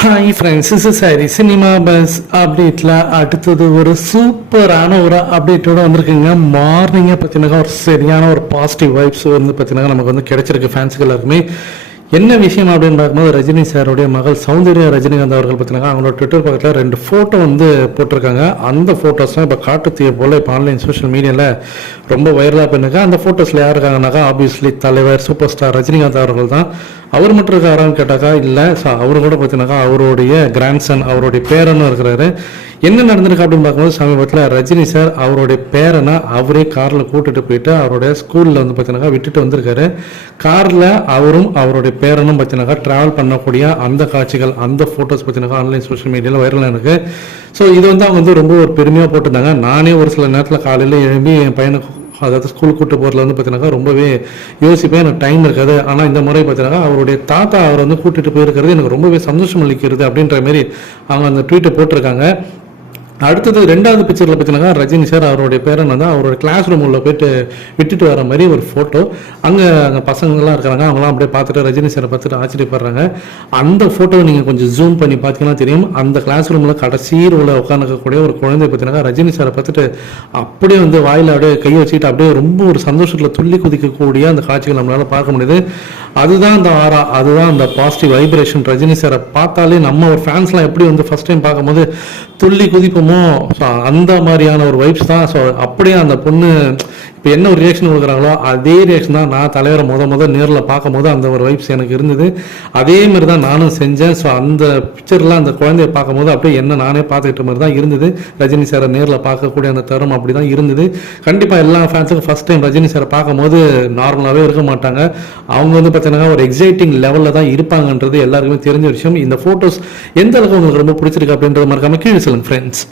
Hi friends is சாரி cinema buzz அப்டேட்டில் அடுத்தது ஒரு சூப்பரான ஒரு அப்டேட்டோட வந்திருக்குங்க. மார்னிங்கே பார்த்தீங்கன்னா ஒரு சரியான ஒரு பாசிட்டிவ் வைப்ஸ் வந்து பார்த்தீங்கன்னா நமக்கு வந்து கிடைச்சிருக்கு ஃபேன்ஸுக்கு எல்லாருக்குமே. என்ன விஷயம் அப்படின்னு பார்க்கும்போது ரஜினி சாருடைய மகள் சௌந்தர்யா ரஜினிகாந்த் அவர்கள் பார்த்தீங்கன்னா அவங்களோட ட்விட்டர் பக்கத்தில் ரெண்டு ஃபோட்டோ வந்து போட்டிருக்காங்க. அந்த ஃபோட்டோஸ்லாம் இப்போ காட்டுத்தீய போல் இப்போ ஆன்லைன் சோஷியல் மீடியாவில் ரொம்ப வைரலாக பண்ணிருக்காங்க அந்த ஃபோட்டோஸில் யார் இருக்காங்கனாக்கா ஆப்வியஸ்லி தலைவர் சூப்பர் ஸ்டார் ரஜினிகாந்த் அவர்கள் தான். அவர் மட்டும் இருக்காரான்னு கேட்டாக்கா? இல்லை. ஸோ அவர் கூட பார்த்தீங்கன்னாக்கா அவருடைய கிராண்ட்சன் அவருடைய பேரனும் இருக்கிறாரு. என்ன நடந்திருக்கு அப்படின்னு பார்க்கும்போது சமீபத்தில் ரஜினி சார் அவருடைய பேரனை அவரே காரில் கூட்டிட்டு போயிட்டு அவருடைய ஸ்கூலில் வந்து பார்த்தீங்கன்னாக்கா விட்டுட்டு வந்திருக்காரு. காரில் அவரும் அவருடைய பேரனும் பார்த்தீங்கன்னாக்கா ட்ராவல் பண்ணக்கூடிய அந்த காட்சிகள் அந்த ஃபோட்டோஸ் பார்த்தீங்கன்னாக்கா ஆன்லைன் சோஷியல் மீடியாவில் வைரலாக இருக்குது ஸோ இது வந்து அவங்க வந்து ரொம்ப ஒரு பெருமையாக போட்டிருந்தாங்க. நானே ஒரு சில நேரத்தில் காலையில் எழும்பி என் பையனுக்கு அதாவது ஸ்கூல் கூட்டு போகிறதுல வந்து பார்த்தீங்கன்னா ரொம்பவே யோசிப்பேன் எனக்கு டைம் இருக்காது. ஆனால் இந்த முறை பார்த்தீங்கன்னா அவருடைய தாத்தா அவர் வந்து கூட்டிகிட்டு போயிருக்கிறது எனக்கு ரொம்பவே சந்தோஷம் அளிக்கிறது அப்படின்ற மாதிரி அவங்க அந்த ட்வீட்டை போட்டிருக்காங்க. அடுத்தது ரெண்டாவது பிக்சரில் பார்த்தீங்கன்னா ரஜினி சார் அவருடைய பேரன் வந்து அவரோட கிளாஸ் ரூம் உள்ள போயிட்டு விட்டுட்டு வர மாதிரி ஒரு ஃபோட்டோ அங்கே அங்கே பசங்கள்லாம் இருக்கிறாங்க அவங்களாம் அப்படியே பார்த்துட்டு ரஜினி சாரை பார்த்துட்டு ஆச்சரியப்படுறாங்க. அந்த ஃபோட்டோவை நீங்கள் கொஞ்சம் ஜூம் பண்ணி பார்த்தீங்கன்னா தெரியும். அந்த கிளாஸ் ரூமில் கடைசி ரோவில் உட்காந்துக்கக்கூடிய ஒரு குழந்தை பார்த்தீங்கன்னா ரஜினி சாரை பார்த்துட்டு அப்படியே வந்து வாயில் அப்படியே கை வச்சுக்கிட்டு அப்படியே ரொம்ப ஒரு சந்தோஷத்தில் துள்ளி குதிக்கக்கூடிய அந்த காட்சிகள் நம்மளால் பார்க்க முடியுது. அதுதான் அந்த ஆரா அதுதான் அந்த பாசிட்டிவ் வைப்ரேஷன் ரஜினி சாரை பார்த்தாலே நம்ம ஒரு ஃபேன்ஸ்லாம் எப்படி வந்து ஃபர்ஸ்ட் டைம் பார்க்கும்போது துள்ளி குதிப்போமோ? ஸோ அந்த மாதிரியான ஒரு வைப்ஸ் தான். ஸோ அப்படியே அந்த பொண்ணு இப்போ என்ன ஒரு ரியாக்ஷன் கொடுக்குறாங்களோ அதே ரியாக்ஷன் தான் நான் தலைவரை முத முத நேரில் பார்க்கும்போது அந்த ஒரு வைப்ஸ் எனக்கு இருந்தது. அதே மாதிரி தான் நானும் செஞ்சேன். ஸோ அந்த பிக்சரில் அந்த குழந்தைய பார்க்கும்போது அப்படியே என்ன நானே பார்த்துக்கிட்ட மாதிரி தான் இருந்தது. ரஜினி சாரை நேரில் பார்க்கக்கூடிய அந்த தரம் அப்படி தான் இருந்தது. கண்டிப்பாக எல்லா ஃபேன்ஸுக்கும் ஃபஸ்ட் டைம் ரஜினி சாரை பார்க்கும்போது நார்மலாகவே இருக்க மாட்டாங்க. அவங்க வந்து பார்த்தீங்கன்னா ஒரு எக்ஸைட்டிங் லெவலில் தான் இருப்பாங்கன்றது எல்லாருக்குமே தெரிஞ்ச விஷயம். இந்த ஃபோட்டோஸ் எந்த அளவுக்கு உங்களுக்கு ரொம்ப பிடிச்சிருக்கு அப்படின்றது மறக்காம கீழே சொல்லுங்கள் ஃப்ரெண்ட்ஸ்